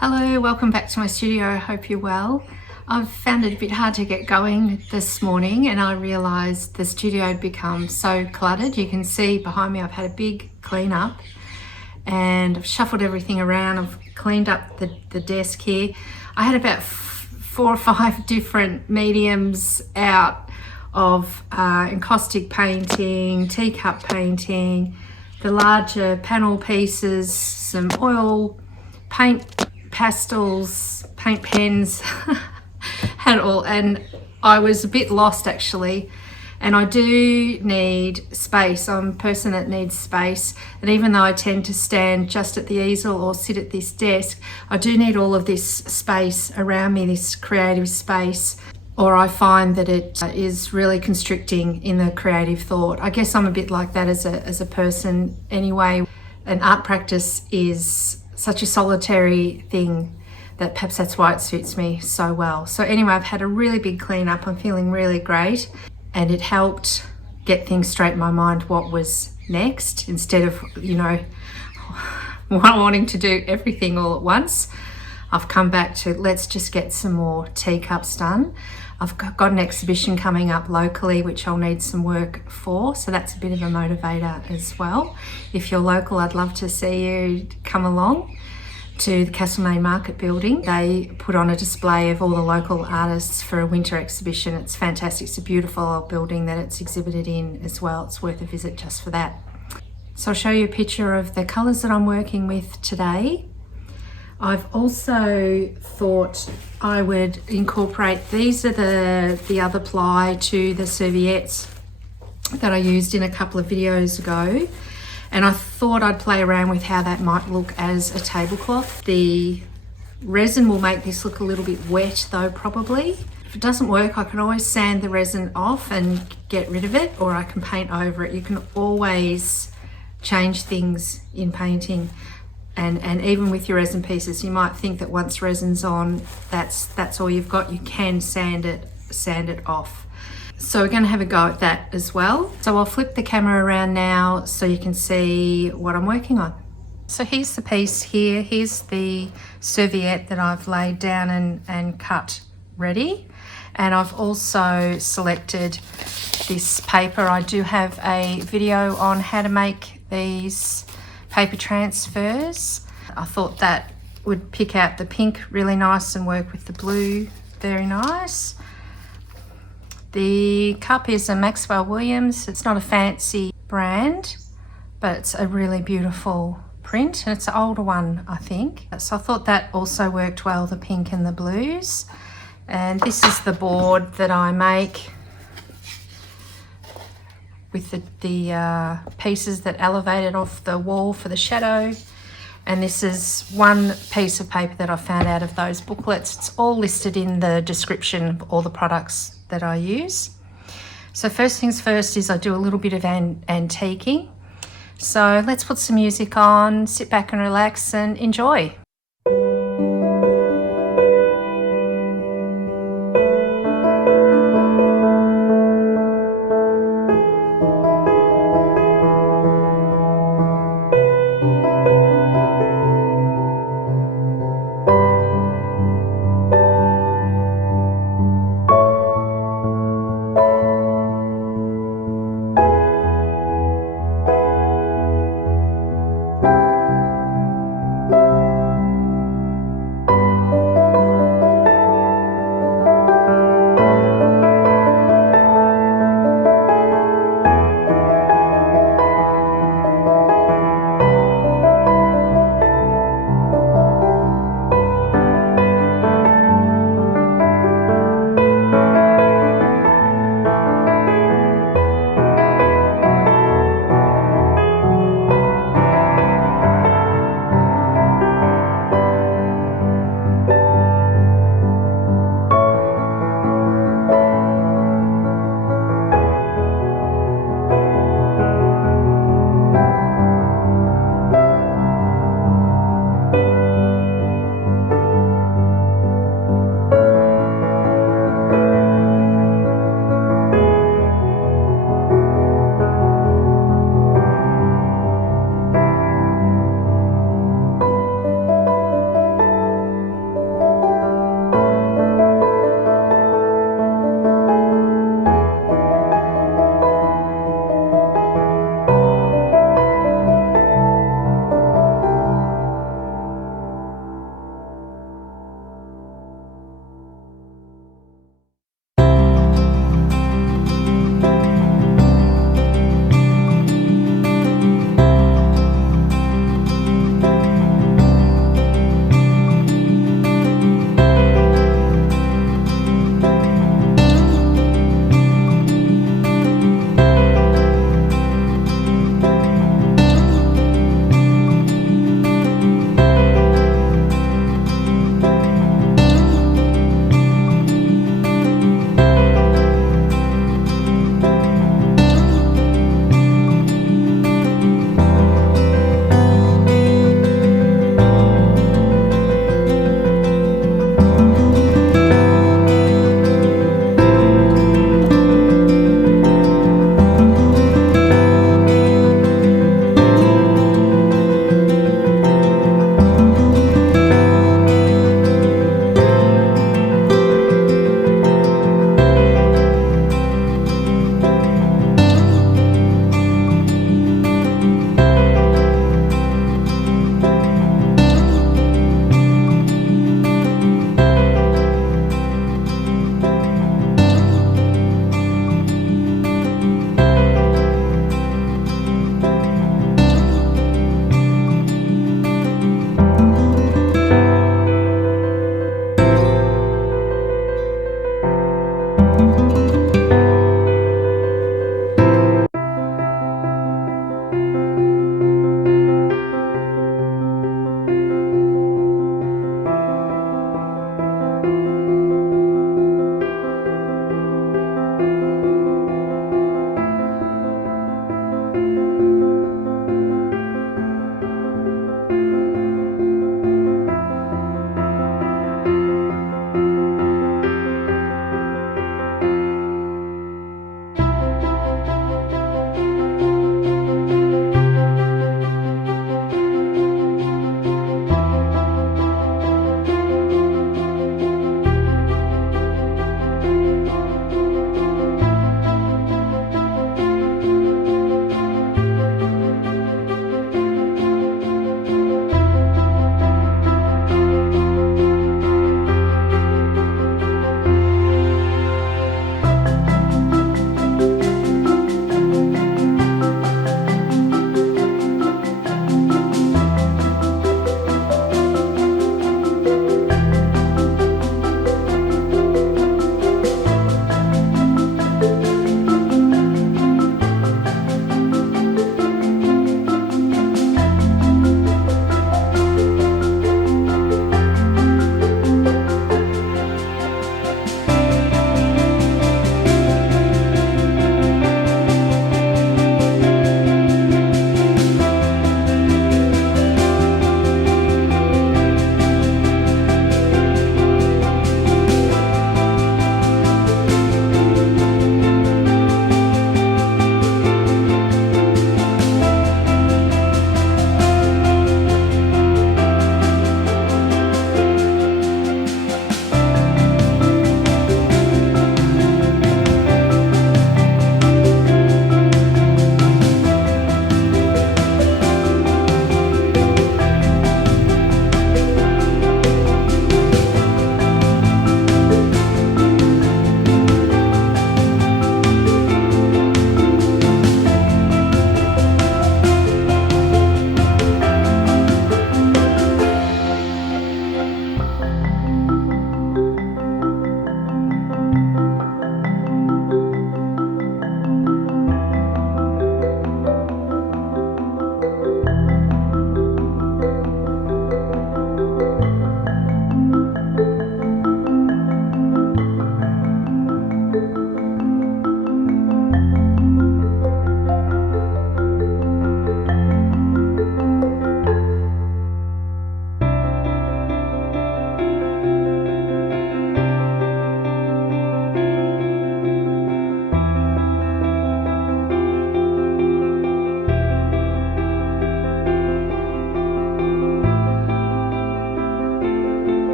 Hello, welcome back to my studio. I hope you're well. I've found it a bit hard to get going this morning and I realised the studio had become so cluttered. You can see behind me I've had a big clean up and I've shuffled everything around. I've cleaned up the desk here. I had about 4 or 5 different mediums out of encaustic painting, teacup painting, the larger panel pieces, some oil, paint, pastels, paint pens, had all, and I was a bit lost actually. And I do need space. I'm a person that needs space, and even though I tend to stand just at the easel or sit at this desk, I do need all of this space around me, this creative space, or I find that it is really constricting in the creative thought. I guess I'm a bit like that as a person anyway. An art practice is such a solitary thing that perhaps that's why it suits me so well. So anyway, I've had a really big clean up. I'm feeling really great, and it helped get things straight in my mind what was next, instead of, wanting to do everything all at once. I've come back to let's just get some more teacups done. I've got an exhibition coming up locally which I'll need some work for, so that's a bit of a motivator as well. If you're local, I'd love to see you come along to the Castlemaine market building. They put on a display of all the local artists for a winter exhibition. It's fantastic. It's a beautiful old building that it's exhibited in as well. It's worth a visit just for that. So I'll show you a picture of the colours that I'm working with today. I've also thought I would incorporate, these are the other ply to the serviettes that I used in a couple of videos ago, and I thought I'd play around with how that might look as a tablecloth. The resin will make this look a little bit wet though, probably. If it doesn't work, I can always sand the resin off and get rid of it, or I can paint over it. You can always change things in painting. And even with your resin pieces, you might think that once resin's on, that's all you've got. You can sand it off. So we're going to have a go at that as well. So I'll flip the camera around now so you can see what I'm working on. So here's the piece here. Here's the serviette that I've laid down and cut ready. And I've also selected this paper. I do have a video on how to make these paper transfers. I thought that would pick out the pink really nice and work with the blue very nice. The cup is a Maxwell Williams. It's not a fancy brand, but it's a really beautiful print, and it's an older one, I think. So I thought that also worked well, the pink and the blues. And this is the board that I make with the pieces that elevated off the wall for the shadow. And this is one piece of paper that I found out of those booklets. It's all listed in the description of all the products that I use. So first things first is I do a little bit of antiquing. So let's put some music on, sit back and relax and enjoy.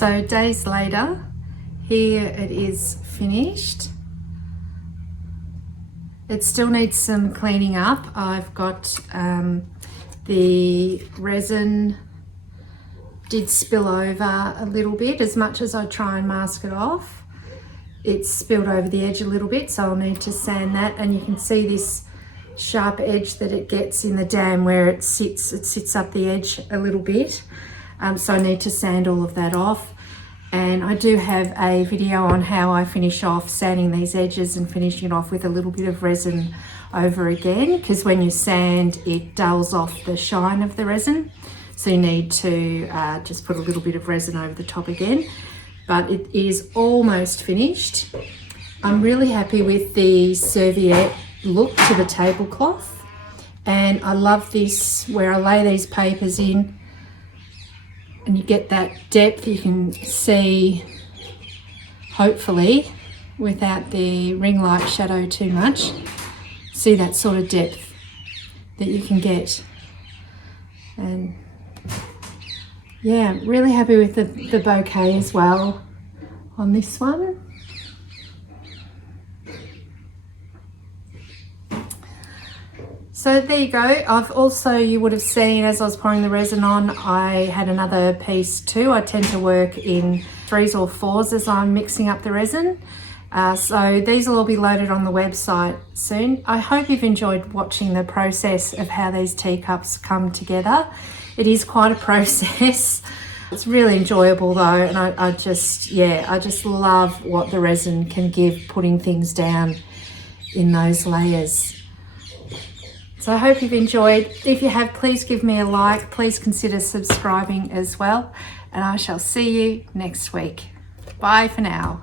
So days later, here it is finished. It still needs some cleaning up. I've got the resin did spill over a little bit. As much as I try and mask it off, it's spilled over the edge a little bit, so I'll need to sand that. And you can see this sharp edge that it gets in the dam where it sits up the edge a little bit. So I need to sand all of that off. And I do have a video on how I finish off sanding these edges and finishing it off with a little bit of resin over again, because when you sand, it dulls off the shine of the resin. So you need to just put a little bit of resin over the top again. But it is almost finished. I'm really happy with the serviette look to the tablecloth. And I love this where I lay these papers in and you get that depth. You can see, hopefully, without the ring light shadow too much, see that sort of depth that you can get. And yeah, really happy with the bouquet as well on this one. So there you go. I've also, you would have seen as I was pouring the resin on, I had another piece too. I tend to work in 3s or 4s as I'm mixing up the resin. So these will all be loaded on the website soon. I hope you've enjoyed watching the process of how these teacups come together. It is quite a process. It's really enjoyable though, and I just love what the resin can give putting things down in those layers. So I hope you've enjoyed. If you have, please give me a like. Please consider subscribing as well, and I shall see you next week. Bye for now.